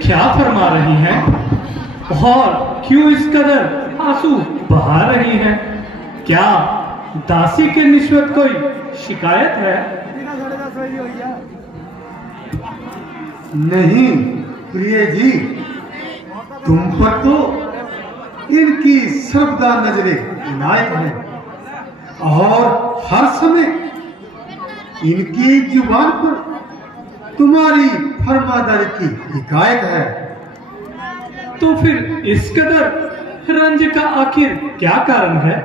क्या फरमा रही हैं और क्यों इस कदर आंसू बहा रही हैं? क्या दासी के निस्बत कोई शिकायत है? नहीं प्रिय जी, तुम पर तो इनकी सर्वदा नजरें इनायत है और हर समय इनकी जुबान पर तुम्हारी फरमादारी की हिकायत है। तो फिर इस कदर रंज का आखिर क्या कारण है?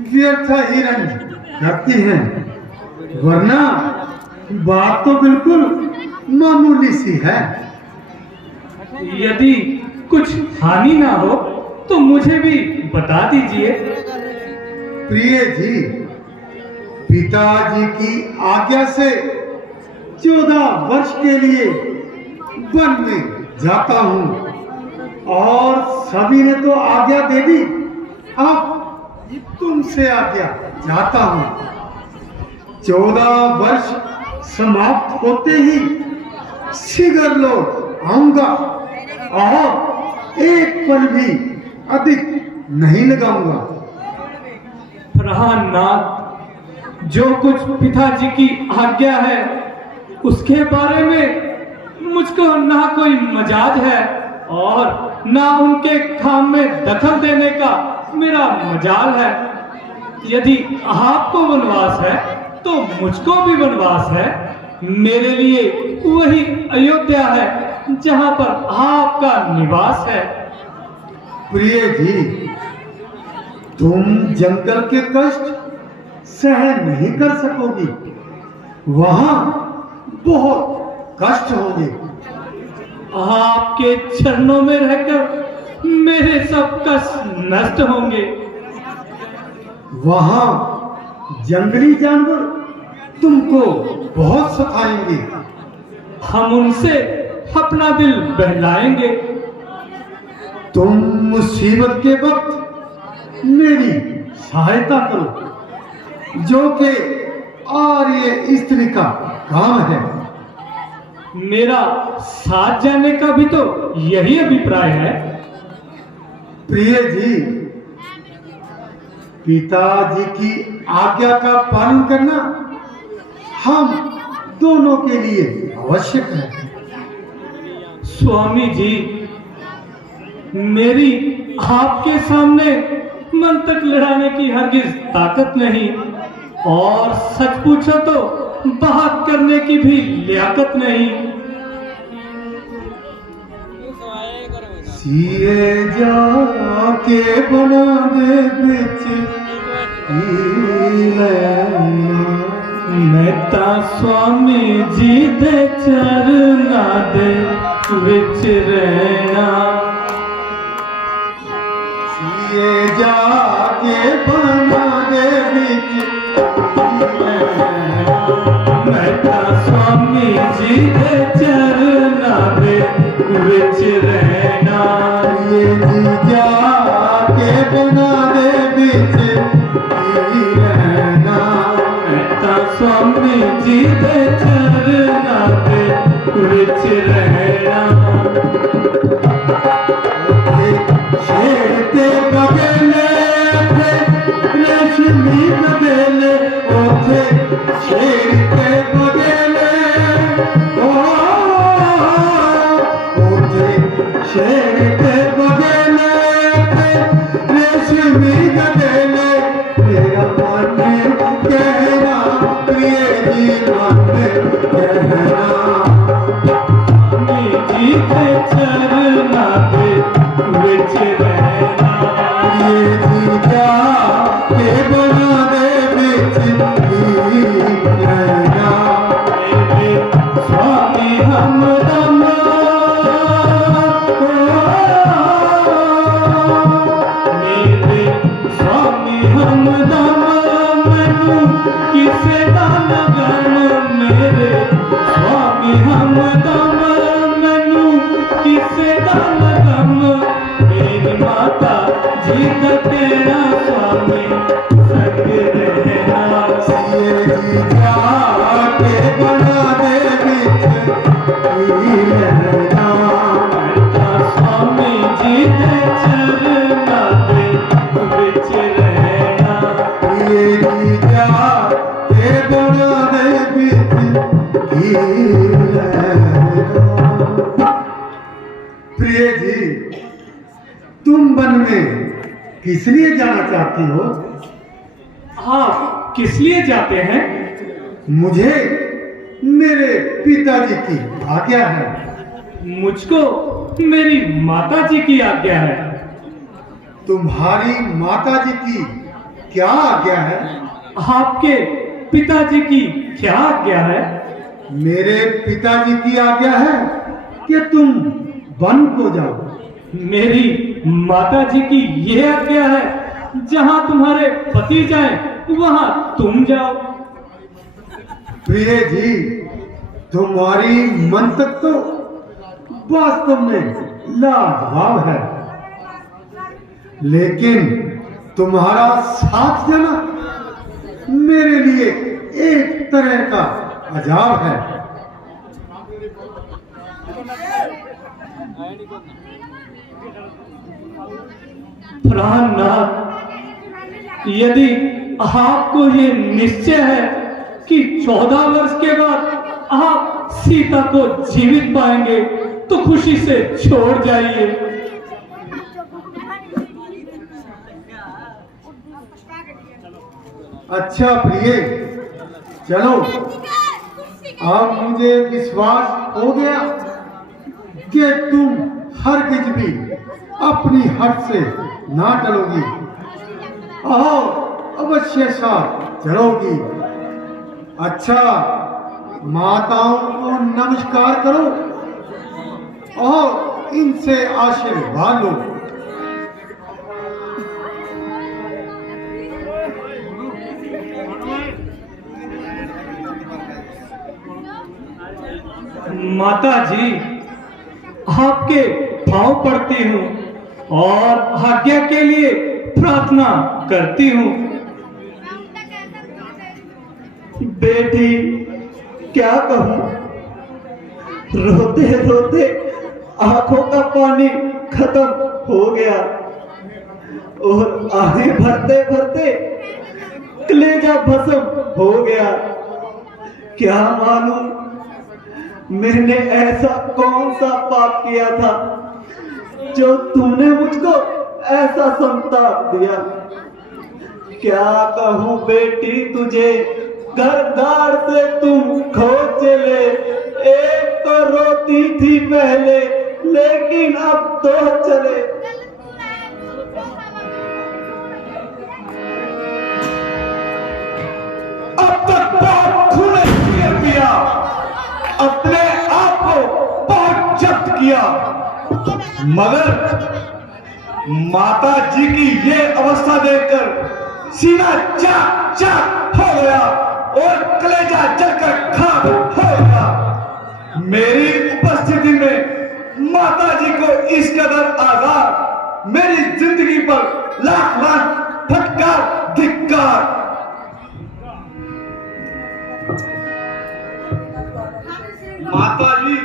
व्यर्थ ही रंज करती हैं, वरना बात तो बिल्कुल मामूली सी है। यदि कुछ हानि ना हो तो मुझे भी बता दीजिए। प्रिय जी, पिताजी की आज्ञा से 14 वर्ष के लिए वन में जाता हूँ और सभी ने तो आज्ञा दे दी, अब तुमसे आज्ञा चाहता हूँ। 14 वर्ष समाप्त होते ही शीघ्र लौट आऊंगा और एक पल भी अधिक नहीं लगाऊंगा। प्रधाननाथ, जो कुछ पिताजी की आज्ञा है उसके बारे में मुझको ना कोई मजाज है और ना उनके काम में दखल देने का मेरा मजाल है। यदि आपको वनवास है तो मुझको भी वनवास है। मेरे लिए वही अयोध्या है जहां पर आपका निवास है। प्रिय जी, तुम जंगल के कष्ट सहन नहीं कर सकोगी, वहां बहुत कष्ट होंगे। आपके चरणों में रहकर मेरे सब कष्ट नष्ट होंगे। वहां जंगली जानवर तुमको बहुत सताएंगे। हम उनसे अपना दिल बहलाएंगे। तुम मुसीबत के वक्त मेरी सहायता करो, जो कि आर्य स्त्री का काम है। मेरा साथ जाने का भी तो यही अभिप्राय है। प्रिय जी, पिताजी की आज्ञा का पालन करना हम दोनों के लिए आवश्यक है। स्वामी जी, मेरी आपके सामने मन तक लड़ाने की हरगिज ताकत नहीं और सच पूछो तो बात करने की भी लियाकत नहीं। सिए जाके बना दे बिच मेहता स्वामी जी दे चरना दे विच रहना। सिए जाके बना दे बिच मेहता स्वामी जी दे चरना दे विच रहना। ये जी जाके बना दे बिच रहना। मेहता स्वामी जी दे चरना दे विच रहना। शेर ते बगेले थे रेशमी बगेले, ओथे शेर ते बगेले, ओथे शेर ते बगेले थे रेशमी बगेले। मेरा मन कहना प्रिय जी मन कहना। स्वामी जी दे चरना दे विच रहना। ये जी जाके बना दे बिच रहना। मेरे स्वामी हमदम, मेरे स्वामी हमदम मैनू किसे दा लगन। मेरे स्वामी हमदम मैनू किसे दा लगन। मेरी माता जी दा तेरा स्वामी संग रहना। ये जी जाके बना दे बिच रहना। प्रिय जी, तुम वन में किस लिए जाना चाहती हो? आप किस लिए जाते हैं? मुझे मेरे पिताजी की आज्ञा है। मुझको मेरी माता जी की आज्ञा है। तुम्हारी माता जी की क्या आज्ञा है? आपके पिताजी की क्या आज्ञा है? मेरे पिताजी की आज्ञा है कि तुम वन को जाओ। मेरी माता जी की यह आज्ञा है, जहां तुम्हारे पति जाए वहां तुम जाओ। प्रिय जी, तुम्हारी मंतक तो वास्तव में लाजवाब है, लेकिन तुम्हारा साथ देना मेरे लिए एक तरह का अजाब है। प्राणनाथ, यदि आपको ये निश्चय है कि 14 वर्ष के बाद आप सीता को जीवित पाएंगे, तो खुशी से छोड़ जाइए। अच्छा प्रिय, चलो। अब मुझे विश्वास हो गया कि तुम हरगिज भी अपनी हट से ना टलोगी और अवश्य साथ चलोगी। अच्छा, माताओं को नमस्कार करो और इनसे आशीर्वाद लो। माता जी, आपके पांव पड़ती हूँ और आज्ञा के लिए प्रार्थना करती हूँ। बेटी, क्या कहूँ, रोते रोते आंखों का पानी खत्म हो गया और आंखें भरते भरते कलेजा भस्म हो गया। क्या मालूम मैंने ऐसा कौन सा पाप किया था जो तूने मुझको ऐसा संताप दिया। क्या कहूँ बेटी तुझे, घर द्वार से तुम खोज चले। एक तो रोती थी पहले, लेकिन अब तो चले। अब तक बहुत खूने पिया, अपने आप को बहुत जब्त किया, मगर माता जी की ये अवस्था देखकर सीना चाक चाक हो गया और कलेजा जलकर खाक हो गया। मेरी उपस्थिति में माता जी को इस कदर आजाद, मेरी जिंदगी पर लाख लाख फटकार धिक्कार। माता जी,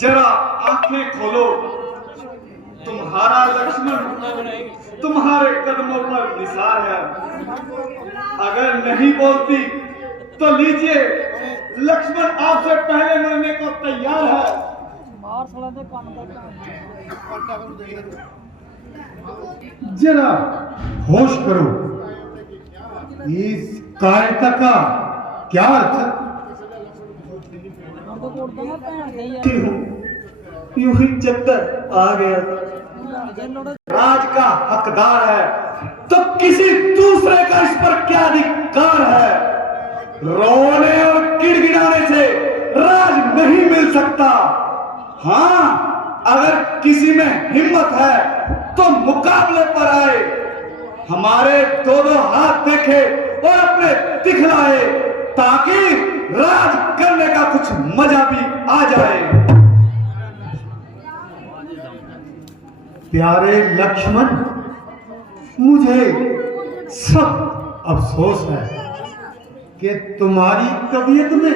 जरा आंखें खोलो। तुम्हारा लक्ष्मण तुम्हारे कदमों पर निसार है। अगर नहीं बोलती तो लीजिए, लक्ष्मण आपसे पहले मरने को तैयार है। जरा होश करो, इस कायरता का क्या अर्थ? यूं ही चक्कर आ गया। राज का हकदार है तो किसी दूसरे का इस पर क्या अधिकार है? रोने और गिड़गिड़ाने से राज नहीं मिल सकता। हाँ, अगर किसी में हिम्मत है तो मुकाबले पर आए, हमारे दोनों हाथ देखे और अपने दिखलाए, ताकि राज करने का कुछ मजा भी आ जाए। प्यारे लक्ष्मण, मुझे सब अफसोस है कि तुम्हारी तबीयत में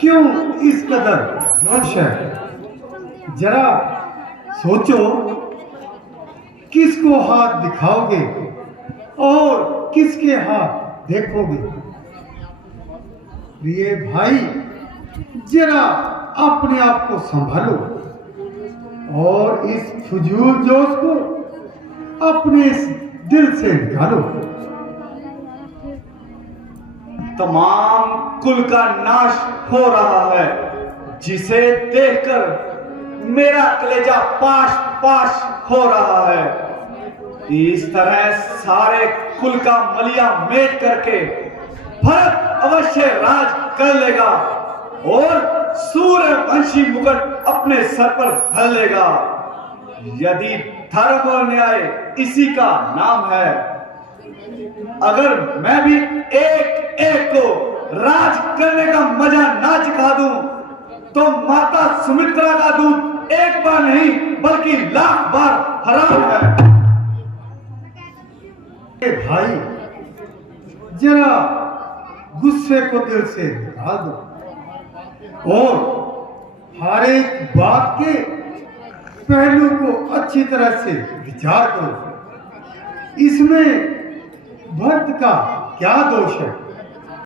क्यों इस कदर जोश है। जरा सोचो, किसको हाथ दिखाओगे और किसके हाथ देखोगे? प्रिय भाई, जरा अपने आप को संभालो और इस फजूल जोश को अपने इस दिल से निकालो। तमाम कुल का नाश हो रहा है, जिसे देखकर मेरा कलेजा पाश पाश हो रहा है। इस तरह सारे कुल का मलिया मेट करके भरत अवश्य राज कर लेगा और सूर्यवंशी मुकुट अपने सर पर धर लेगा। यदि धर्म और न्याय इसी का नाम है, अगर मैं भी एक एक को राज करने का मजा ना चखा दूं, तो माता सुमित्रा का दूध एक बार नहीं बल्कि लाख बार हराम है। भाई, जरा गुस्से को दिल से निकाल दो और हर एक बात के पहलू को अच्छी तरह से विचार करो। इसमें भरत का क्या दोष है?